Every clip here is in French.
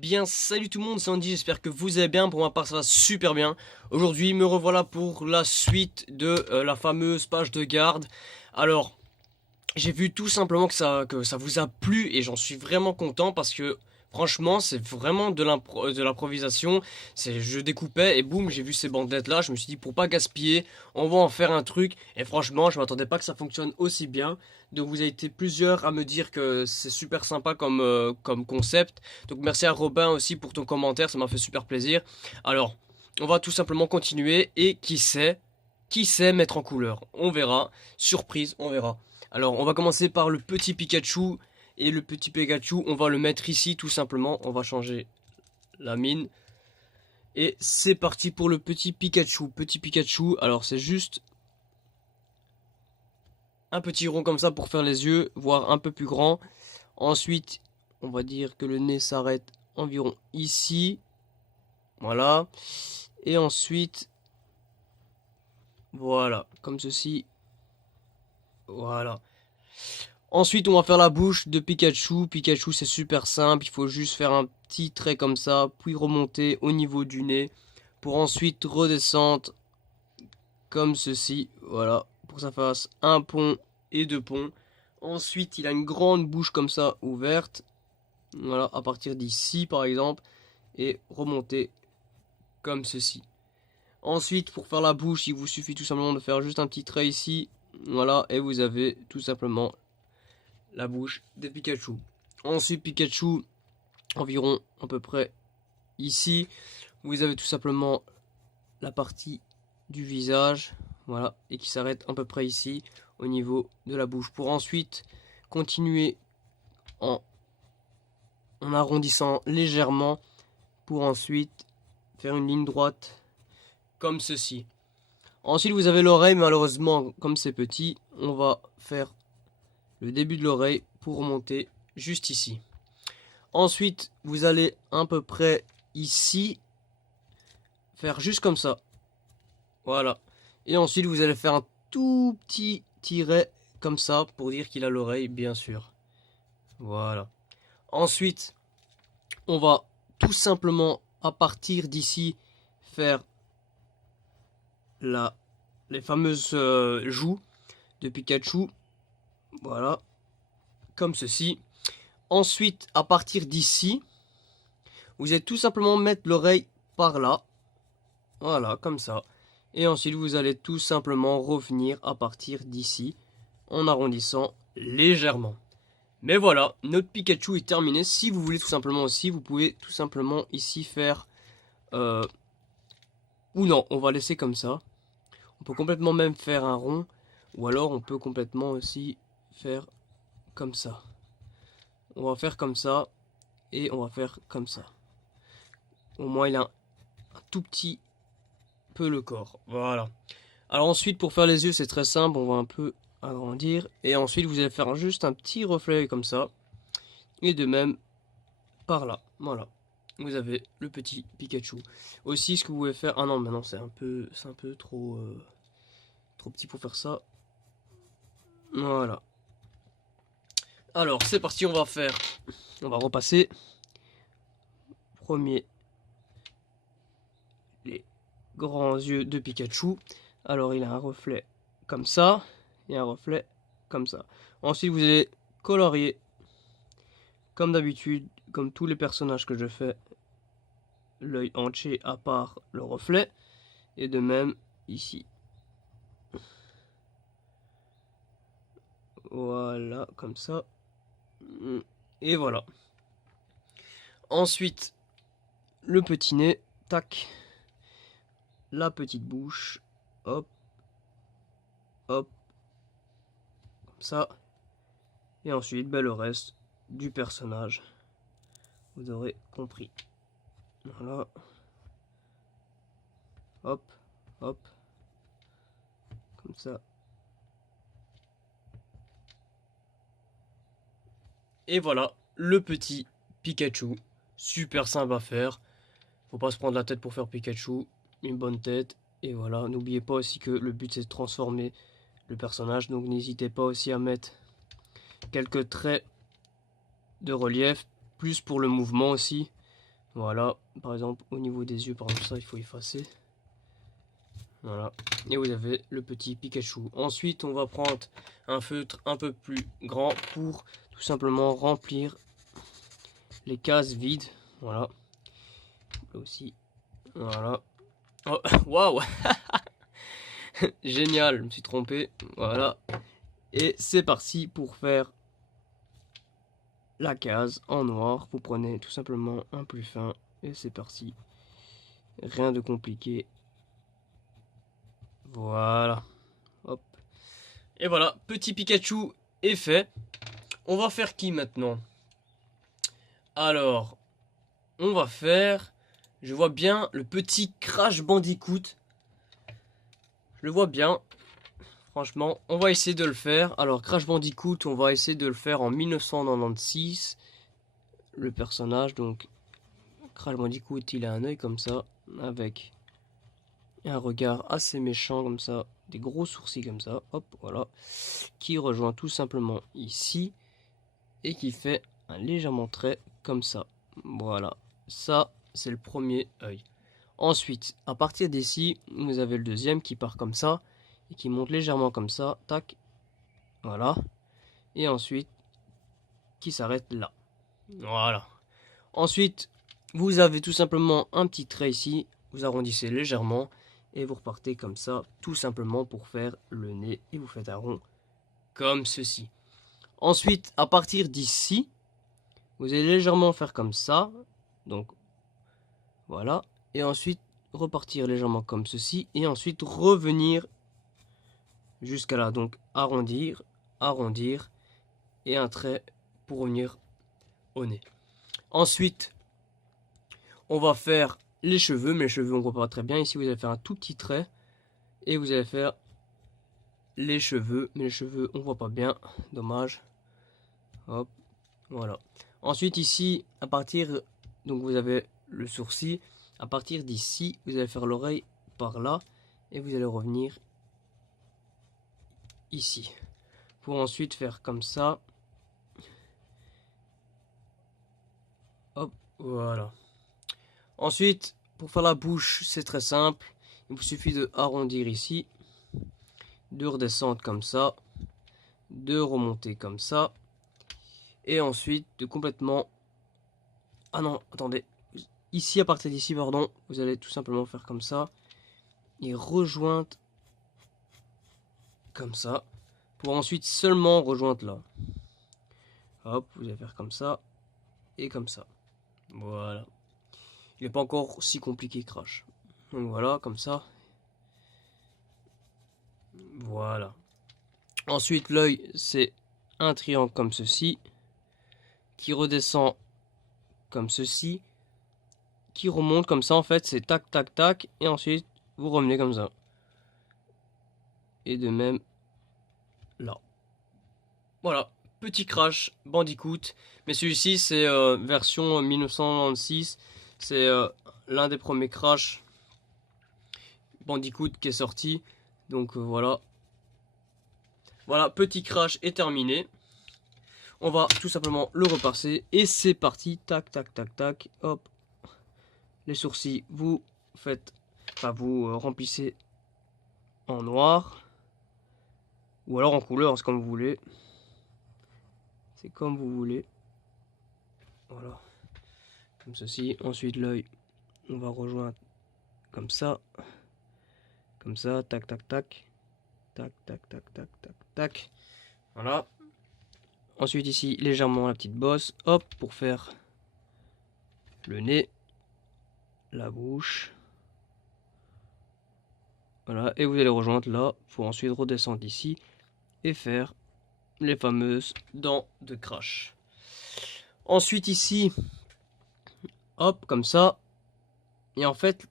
Bien, salut tout le monde, c'est Andy, j'espère que vous allez bien. Pour ma part, ça va super bien. Aujourd'hui, me revoilà pour la suite de la fameuse page de garde. Alors, j'ai vu tout simplement que ça vous a plu et j'en suis vraiment content parce que franchement, c'est vraiment de l'improvisation. Je découpais et boum, j'ai vu ces bandelettes là. Je me suis dit, pour pas gaspiller, on va en faire un truc. Et franchement, je m'attendais pas que ça fonctionne aussi bien. Donc, vous avez été plusieurs à me dire que c'est super sympa comme concept. Donc, merci à Robin aussi pour ton commentaire, ça m'a fait super plaisir. Alors, on va tout simplement continuer et qui sait mettre en couleur. On verra. Surprise, on verra. Alors, on va commencer par le petit Pikachu. Et le petit Pikachu, on va le mettre ici tout simplement. On va changer la mine. Et c'est parti pour le petit Pikachu. Petit Pikachu, alors c'est juste un petit rond comme ça pour faire les yeux, voire un peu plus grand. Ensuite, on va dire que le nez s'arrête environ ici. Voilà. Et ensuite, voilà, comme ceci. Voilà. Ensuite, on va faire la bouche de Pikachu. Pikachu, c'est super simple. Il faut juste faire un petit trait comme ça, puis remonter au niveau du nez, pour ensuite redescendre comme ceci. Voilà, pour que ça fasse un pont et deux ponts. Ensuite, il a une grande bouche comme ça, ouverte. Voilà, à partir d'ici, par exemple, et remonter comme ceci. Ensuite, pour faire la bouche, il vous suffit tout simplement de faire juste un petit trait ici. Voilà, et vous avez tout simplement la bouche de Pikachu. Ensuite, Pikachu, environ à peu près ici, vous avez tout simplement la partie du visage, voilà, et qui s'arrête à peu près ici, au niveau de la bouche. Pour ensuite continuer en arrondissant légèrement, pour ensuite faire une ligne droite, comme ceci. Ensuite, vous avez l'oreille, malheureusement, comme c'est petit, on va faire le début de l'oreille pour remonter juste ici. Ensuite, vous allez à peu près ici, faire juste comme ça. Voilà. Et ensuite, vous allez faire un tout petit tiret comme ça pour dire qu'il a l'oreille, bien sûr. Voilà. Ensuite, on va tout simplement, à partir d'ici, faire les fameuses joues de Pikachu. Voilà. Comme ceci. Ensuite, à partir d'ici, vous allez tout simplement mettre l'oreille par là. Voilà, comme ça. Et ensuite, vous allez tout simplement revenir à partir d'ici, en arrondissant légèrement. Mais voilà, notre Pikachu est terminé. Si vous voulez tout simplement aussi, vous pouvez tout simplement ici faire... ou non, on va laisser comme ça. On peut complètement même faire un rond. Ou alors on peut complètement aussi faire comme ça. On va faire comme ça. Et on va faire comme ça. Au moins il a un tout petit peu le corps. Voilà. Alors ensuite, pour faire les yeux, c'est très simple. On va un peu agrandir. Et ensuite, vous allez faire juste un petit reflet comme ça. Et de même, par là. Voilà. Vous avez le petit Pikachu. Aussi, ce que vous pouvez faire... Ah non, maintenant, c'est un peu trop, trop petit pour faire ça. Voilà. Alors, c'est parti, on va faire... On va repasser. Premier, les grands yeux de Pikachu. Alors, il a un reflet comme ça. Et un reflet comme ça. Ensuite, vous allez colorier comme d'habitude, comme tous les personnages que je fais, l'œil entier à part le reflet. Et de même ici. Voilà, comme ça. Et voilà. Ensuite, le petit nez. Tac. La petite bouche. Hop. Hop. Comme ça. Et ensuite, ben, le reste du personnage. Vous aurez compris. Voilà. Hop. Hop. Comme ça. Et voilà, le petit Pikachu. Super simple à faire. Faut pas se prendre la tête pour faire Pikachu. Une bonne tête. Et voilà, n'oubliez pas aussi que le but c'est de transformer le personnage. Donc n'hésitez pas aussi à mettre quelques traits de relief. Plus pour le mouvement aussi. Voilà, par exemple au niveau des yeux, par exemple ça il faut effacer. Voilà, et vous avez le petit Pikachu. Ensuite on va prendre un feutre un peu plus grand pour tout simplement remplir les cases vides. Voilà, là aussi, voilà. Oh, waouh. Génial, je me suis trompé. Voilà, et c'est parti pour faire la case en noir. Vous prenez tout simplement un plus fin et c'est parti. Rien de compliqué. Voilà. Hop. Et voilà, petit Pikachu est fait. On va faire qui maintenant? Alors, on va faire... Je vois bien le petit Crash Bandicoot. Je le vois bien. Franchement, on va essayer de le faire. Alors, Crash Bandicoot, on va essayer de le faire en 1996. Le personnage, donc, Crash Bandicoot, il a un œil comme ça, avec un regard assez méchant comme ça, des gros sourcils comme ça, hop, voilà, qui rejoint tout simplement ici, et qui fait un légèrement trait comme ça. Voilà, ça, c'est le premier œil. Ensuite, à partir d'ici, vous avez le deuxième qui part comme ça, et qui monte légèrement comme ça, tac, voilà, et ensuite, qui s'arrête là. Voilà. Ensuite, vous avez tout simplement un petit trait ici, vous arrondissez légèrement et vous repartez comme ça, tout simplement pour faire le nez et vous faites un rond comme ceci. Ensuite, à partir d'ici, vous allez légèrement faire comme ça, donc voilà, et ensuite repartir légèrement comme ceci et ensuite revenir jusqu'à là, donc arrondir, arrondir et un trait pour revenir au nez. Ensuite, on va faire les cheveux, mais les cheveux on voit pas très bien. Ici vous allez faire un tout petit trait et vous allez faire les cheveux, mais les cheveux on voit pas bien, dommage. Hop, voilà. Ensuite ici, à partir, donc vous avez le sourcil. À partir d'ici, vous allez faire l'oreille par là et vous allez revenir ici pour ensuite faire comme ça. Hop, voilà. Ensuite, pour faire la bouche, c'est très simple. Il vous suffit de arrondir ici, de redescendre comme ça, de remonter comme ça, et ensuite de complètement... Ah non, attendez. Ici, à partir d'ici, pardon, vous allez tout simplement faire comme ça, et rejoindre comme ça, pour ensuite seulement rejoindre là. Hop, vous allez faire comme ça, et comme ça. Voilà. Il n'est pas encore si compliqué, Crash. Donc voilà, comme ça. Voilà. Ensuite, l'œil, c'est un triangle comme ceci, qui redescend comme ceci, qui remonte comme ça. En fait, c'est tac, tac, tac, et ensuite, vous revenez comme ça. Et de même, là. Voilà, petit Crash Bandicoot. Mais celui-ci, c'est version 1996. C'est l'un des premiers Crash Bandicoot qui est sorti. Donc voilà. Voilà, petit Crash est terminé. On va tout simplement le repasser. Et c'est parti. Tac, tac, tac, tac. Hop. Les sourcils, vous faites... Enfin, vous remplissez en noir. Ou alors en couleur, c'est comme vous voulez. C'est comme vous voulez. Voilà. Comme ceci. Ensuite, l'œil, on va rejoindre comme ça. Comme ça. Tac, tac, tac. Tac, tac, tac, tac, tac, tac. Voilà. Ensuite, ici, légèrement la petite bosse. Hop, pour faire le nez. La bouche. Voilà. Et vous allez rejoindre là. Pour ensuite redescendre ici. Et faire les fameuses dents de Crash. Ensuite, ici, hop, comme ça. Et en fait,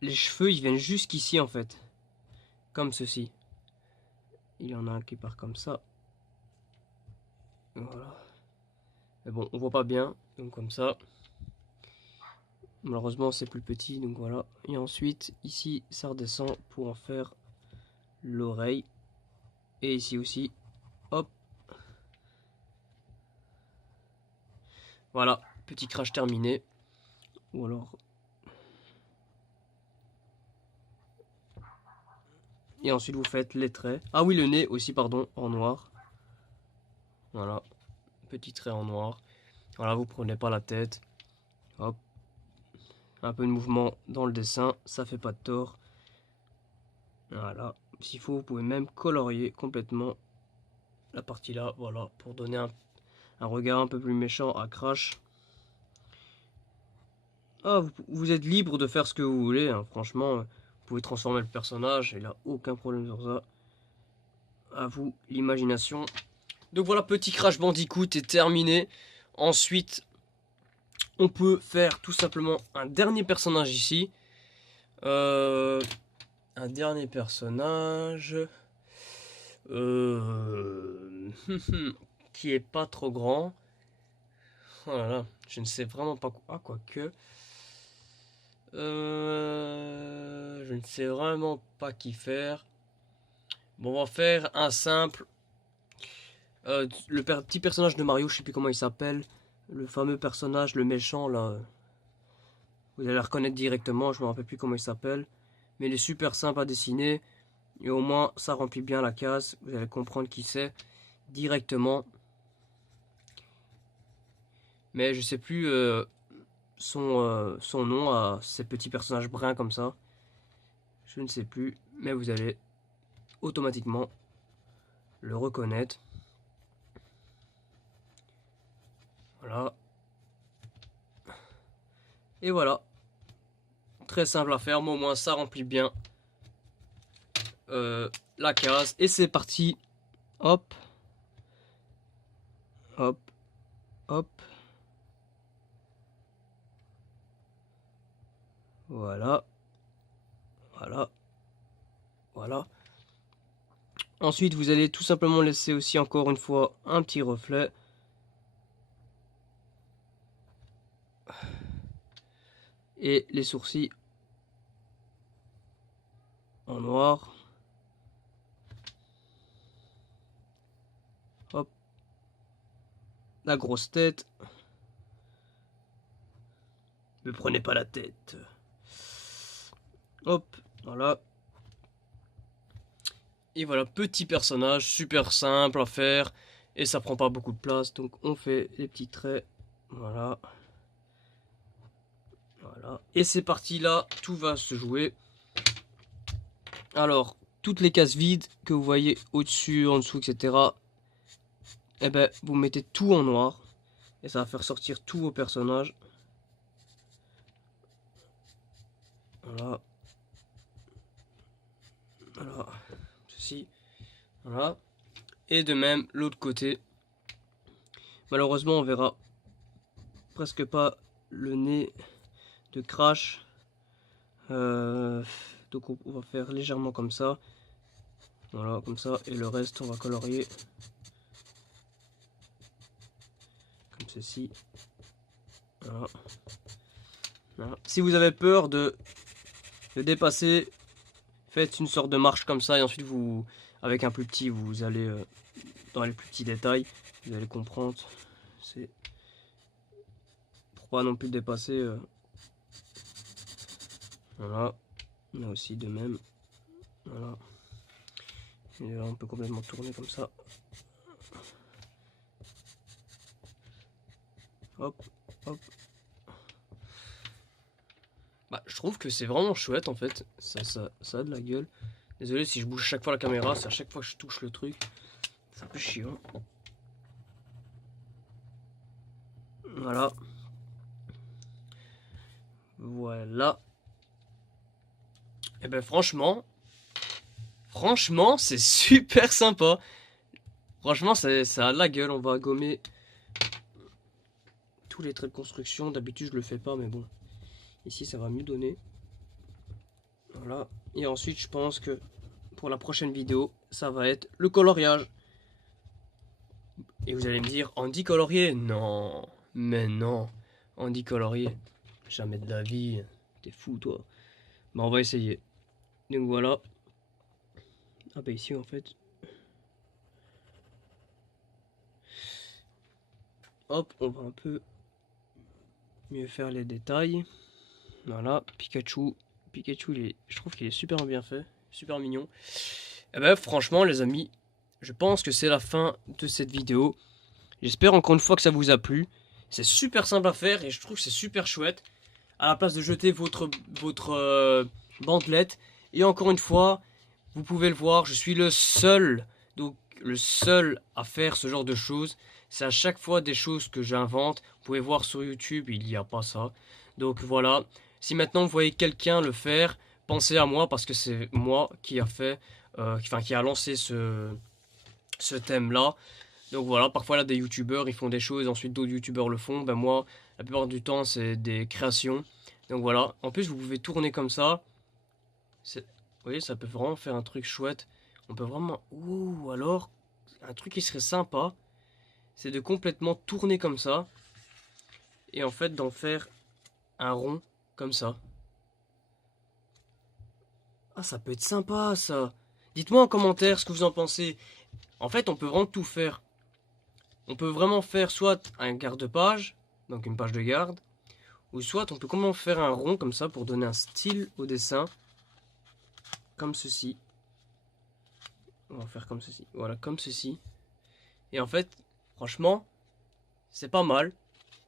les cheveux, ils viennent jusqu'ici, en fait. Comme ceci. Il y en a un qui part comme ça. Voilà. Mais bon, on voit pas bien. Donc comme ça. Malheureusement, c'est plus petit. Donc voilà. Et ensuite, ici, ça redescend pour en faire l'oreille. Et ici aussi. Hop. Voilà. Petit Crash terminé. Ou alors... Et ensuite vous faites les traits. Ah oui, le nez aussi, pardon, en noir. Voilà, petit trait en noir. Voilà, vous prenez pas la tête. Hop. Un peu de mouvement dans le dessin, ça fait pas de tort. Voilà. S'il faut, vous pouvez même colorier complètement la partie là. Voilà, pour donner un regard un peu plus méchant à Crash. Ah, vous êtes libre de faire ce que vous voulez, hein. Franchement, vous pouvez transformer le personnage, il n'a aucun problème sur ça. À vous, l'imagination. Donc voilà, petit Crash Bandicoot est terminé. Ensuite, on peut faire tout simplement un dernier personnage ici. Un dernier personnage qui est pas trop grand. Oh là là, je ne sais vraiment pas quoi. Ah, quoique. Je ne sais vraiment pas qui faire. Bon, on va faire un simple. Le petit personnage de Mario, je sais plus comment il s'appelle. Le fameux personnage, le méchant là. Vous allez le reconnaître directement, je me rappelle plus comment il s'appelle. Mais il est super simple à dessiner. Et au moins, ça remplit bien la case. Vous allez comprendre qui c'est directement. Mais je sais plus son nom à ces petits personnages bruns comme ça. Je ne sais plus. Mais vous allez automatiquement le reconnaître. Voilà. Et voilà. Très simple à faire, mais au moins ça remplit bien la case. Et c'est parti. Hop. Hop. Hop. Voilà. Voilà. Voilà. Ensuite, vous allez tout simplement laisser aussi encore une fois un petit reflet. Et les sourcils en noir. Hop. La grosse tête. Ne prenez pas la tête. Hop. Voilà. Et voilà, petit personnage, super simple à faire. Et ça prend pas beaucoup de place. Donc on fait les petits traits. Voilà. Voilà. Et c'est parti là, tout va se jouer. Alors, toutes les cases vides que vous voyez au-dessus, en dessous, etc. Eh ben, vous mettez tout en noir. Et ça va faire sortir tous vos personnages. Voilà. Voilà. Ceci. Voilà. Et de même, l'autre côté. Malheureusement, on verra presque pas le nez de Crash. Donc on va faire légèrement comme ça. Voilà, comme ça. Et le reste, on va colorier comme ceci. Voilà. Voilà. Si vous avez peur de dépasser, faites une sorte de marche comme ça. Et ensuite, vous, avec un plus petit, vous allez dans les plus petits détails. Vous allez comprendre. C'est pour pas non plus dépasser. Voilà. Là aussi de même. Voilà. Et là, on peut complètement tourner comme ça. Hop, hop. Bah, je trouve que c'est vraiment chouette en fait. Ça a de la gueule. Désolé si je bouge chaque fois la caméra, c'est à chaque fois que je touche le truc. C'est un peu chiant. Voilà. Voilà. Et ben franchement, c'est super sympa. Franchement, ça a de la gueule. On va gommer tous les traits de construction. D'habitude, je le fais pas, mais bon. Ici, ça va mieux donner. Voilà. Et ensuite, je pense que pour la prochaine vidéo, ça va être le coloriage. Et vous allez me dire, Andy colorier? Non, mais non. Andy colorier, jamais de la vie. T'es fou, toi. Bah, on va essayer. Donc voilà. Ah bah ici, en fait. Hop, on va un peu mieux faire les détails. Voilà, Pikachu, je trouve qu'il est super bien fait, super mignon. Et ben franchement les amis, je pense que c'est la fin de cette vidéo. J'espère encore une fois que ça vous a plu. C'est super simple à faire et je trouve que c'est super chouette. À la place de jeter votre bandelette. Et encore une fois, vous pouvez le voir, je suis le seul, donc le seul à faire ce genre de choses. C'est à chaque fois des choses que j'invente. Vous pouvez voir sur YouTube, il n'y a pas ça. Donc voilà, si maintenant vous voyez quelqu'un le faire, pensez à moi parce que c'est moi qui a fait, qui a lancé ce thème-là. Donc voilà, parfois là des youtubeurs ils font des choses, ensuite d'autres youtubeurs le font. Ben moi, la plupart du temps c'est des créations. Donc voilà, en plus vous pouvez tourner comme ça. Vous voyez, ça peut vraiment faire un truc chouette. On peut vraiment... Ouh, alors, un truc qui serait sympa, c'est de complètement tourner comme ça. Et en fait d'en faire un rond comme ça. Ah, ça peut être sympa ça. Dites-moi en commentaire ce que vous en pensez. En fait, on peut vraiment tout faire. On peut vraiment faire soit un garde-page, donc une page de garde, ou soit on peut comment faire un rond comme ça pour donner un style au dessin, comme ceci. On va faire comme ceci, voilà, comme ceci. Et en fait, franchement, c'est pas mal.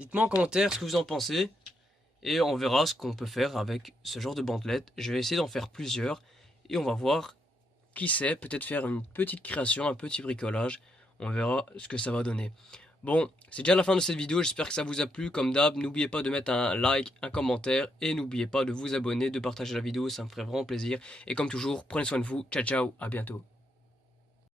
Dites-moi en commentaire ce que vous en pensez, et on verra ce qu'on peut faire avec ce genre de bandelette. Je vais essayer d'en faire plusieurs, et on va voir, qui sait, peut-être faire une petite création, un petit bricolage. On verra ce que ça va donner. Bon, c'est déjà la fin de cette vidéo, j'espère que ça vous a plu. Comme d'hab, n'oubliez pas de mettre un like, un commentaire et n'oubliez pas de vous abonner, de partager la vidéo, ça me ferait vraiment plaisir. Et comme toujours, prenez soin de vous, ciao ciao, à bientôt.